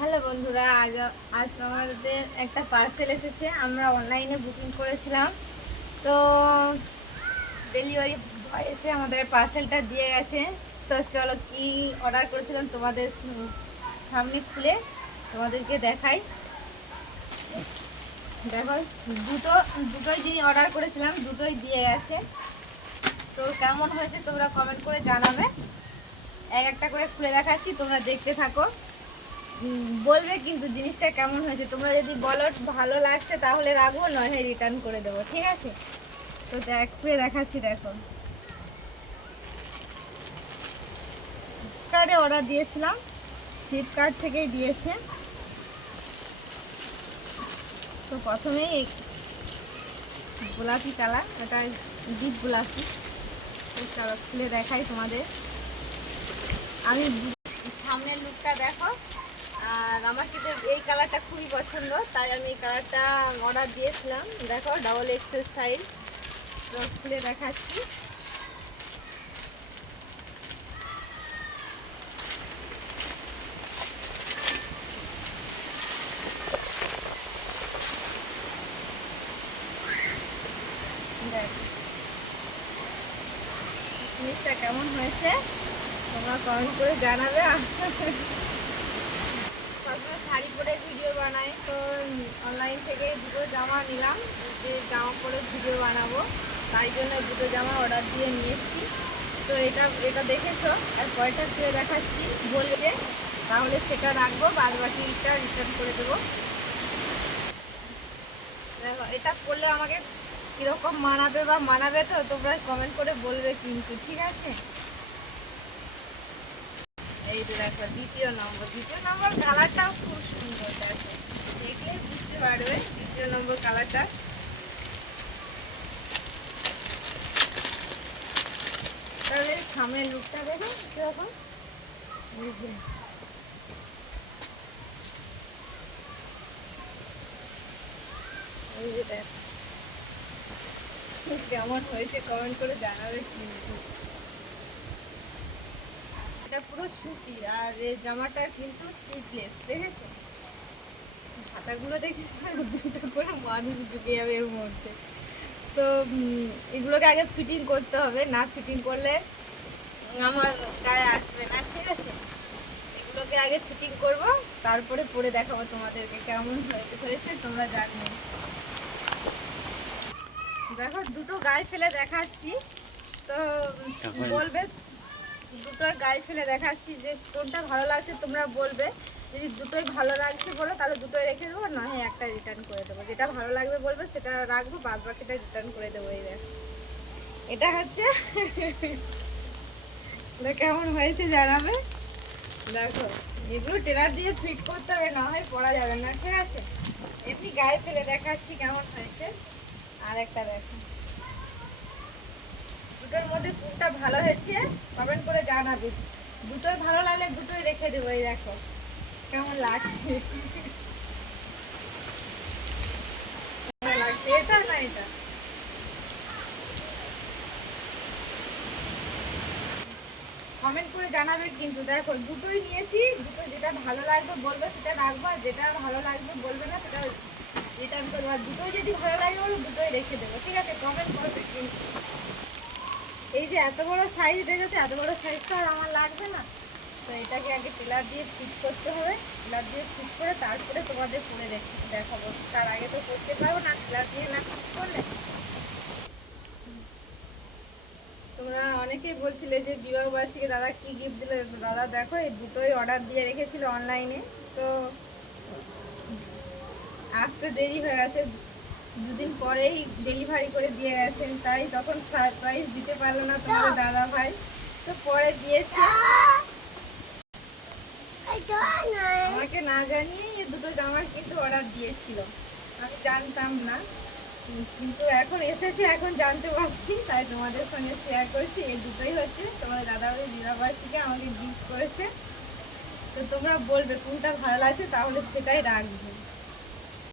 Hello বন্ধুরা, আজ আজ আমাদের একটা পার্সেল এসেছে, আমরা অনলাইনে বুকিং করেছিলাম। তো ডেলিভারি বয় এসে আমাদের পার্সেলটা দিয়ে গেছে। তো চলো কি অর্ডার করেছিলাম তোমাদের সামনে খুলে তোমাদেরকে দেখাই। দেখো, দুটো, দুটোই যিনি অর্ডার করেছিলাম, দুটোই দিয়ে গেছে। তো কেমন হয়েছে তোমরা কমেন্ট করে জানাবে। এক একটা করে খুলে দেখাচ্ছি, তোমরা দেখতে থাকো। বলবে কিন্তু জিনিসটা কেমন হয়েছে। তোমরা যদি বলো ভালো লাগছে, তাহলে রাখব নয় রিটার্ন করে দেবো, ঠিক আছে? তো দেখ, খুলে দেখাচ্ছি, দেখো। ফ্লিপকার্টে অর্ডার দিয়েছিলাম। ফ্লিপকার্ট থেকেই দিয়েছে। তো প্রথমেই গোলাপি কালার, এটা ডিপ গোলাপি। খুলে দেখাই তোমাদের। আমি সামনের লুকটা দেখো। আর আমার কিন্তু এই কালারটা খুবই পছন্দ, তাই আমি এই কালারটা অর্ডার দিয়েছিলাম। দেখো ডাবল এক্সেল সাইজ খুলে দেখাচ্ছি। দেখ, জিনিসটা কেমন হয়েছে? তোমরা কমেন্ট করে জানাবে সবসময় শাড়ি পরে ভিডিও বানাই তো অনলাইন থেকে দুটো জামা নিলাম, যে জামা পরে ভিডিও বানাবো। তাই জন্য দুটো জামা অর্ডার দিয়ে নিয়েছি। তো এটা এটা দেখেছ? আর পরেরটা তুলে দেখাচ্ছি। বলছে, তাহলে সেটা রাখব, বাদ বাকিটা রিটার্ন করে দেবো। দেখো, এটা করলে আমাকে কীরকম মানাবে বা মানাবে তো তোমরা কমেন্ট করে বলবে কিন্তু, ঠিক আছে? দ্বিতীয় নম্বর। দ্বিতীয় নম্বর কালারটাও খুব সুন্দর, দেখো। দেখলে বুঝতে দ্বিতীয় নম্বর কালারটা। তাহলে সামনের লুকটা দেখো, কীরকম? দেখো। কেমন হয়েছে কমেন্ট করে জানাবে কিন্তু। এটা পুরো সুতির আর এই জামাটা কিন্তু স্লিভলেস দেখেছ? হাতাগুলো দেখেছ দুটো করে মানুষ ঢুকে যাবে এর মধ্যে। তো এগুলোকে আগে ফিটিং করতে হবে না ফিটিং করলে আমার গায়ে আসবে না ঠিক আছে? এগুলোকে আগে ফিটিং করব তারপরে পরে দেখাবো তোমাদেরকে কেমন হয়েছে তোমরা জানবে দেখো দুটো গায়ে ফেলে দেখাচ্ছি। তো বলবে দুটো গায়ে ফেলে দেখাচ্ছি যে কোনটা ভালো লাগছে, তোমরা বলবে। যদি দুটোই ভালো লাগছে বলো, তাহলে দুটোই রেখে দেবো না হ্যাঁ একটা রিটার্ন করে দেবো। যেটা ভালো লাগবে বলবে, সেটা রাখব, বাদ বাকিটা রিটার্ন করে দেবো এই এটা হচ্ছে কেমন হয়েছে জানাবে? দেখো, এগুলো টেলার দিয়ে ফিট করতে হবে, না হয় পরা যাবে না, ঠিক আছে? এমনি গায়ে ফেলে দেখাচ্ছি কেমন হয়েছে। আর একটা দেখো। দুটোর মধ্যে কোনটা ভালো হয়েছে কমেন্ট করে জানাবে। দুটোই ভালো লাগলে দুটোই রেখে দেবো, এই দেখো। কেমন লাগছে? লাগছে? এটা না এটা? কমেন্ট করে জানাবে কিন্তু, দেখো, দুটোই নিয়েছি দুটো যেটা ভালো লাগবে বলবে সেটা রাখব, আর যেটা ভালো লাগবে বলবে না, সেটা রিটার্ন করব। আর দুটোই যদি ভালো লাগে বলো, দুটোই রেখে দেবো। ঠিক আছে কমেন্ট করবে কিন্তু। এই যে এত বড় সাইজ দেখেছে, এত বড় সাইজটা আর আমার লাগবে না। তো এটাকে আগে টেলার দিয়ে ফিট করতে হবে। টেলার দিয়ে ফিট করে তারপরে তোমাদের পরে দেখ- দেখাবো। তার আগে তো করতে পারব না টেলার দিয়ে না ফিট করলে। তোমরা অনেকেই বলছিলে যে বিবাহবার্ষিকে দাদা কি গিফট দিলে? দাদা দেখো, এই দুটোই অর্ডার দিয়ে রেখেছিল অনলাইনে তো আসতে দেরি হয়ে গেছে দুদিন পরেই ডেলিভারি করে দিয়ে গেছেন, তাই তখন সারপ্রাইজ দিতে পারল না তোমার দাদা ভাই। তো পরে দিয়েছে। আমাকে না জানিয়ে দুটো জামার কিন্তু অর্ডার দিয়েছিল। আমি জানতাম না। কিন্তু এখন এসেছে, এখন জানতে পারছি, তাই তোমাদের সঙ্গে শেয়ার করছি। এই দুটোই হচ্ছে তোমার দাদা ভাই দিদাবাসীকে আমাকে গিফট করেছে। তো তোমরা বলবে কোনটা ভালো লাগছে, তাহলে সেটাই রাখবে।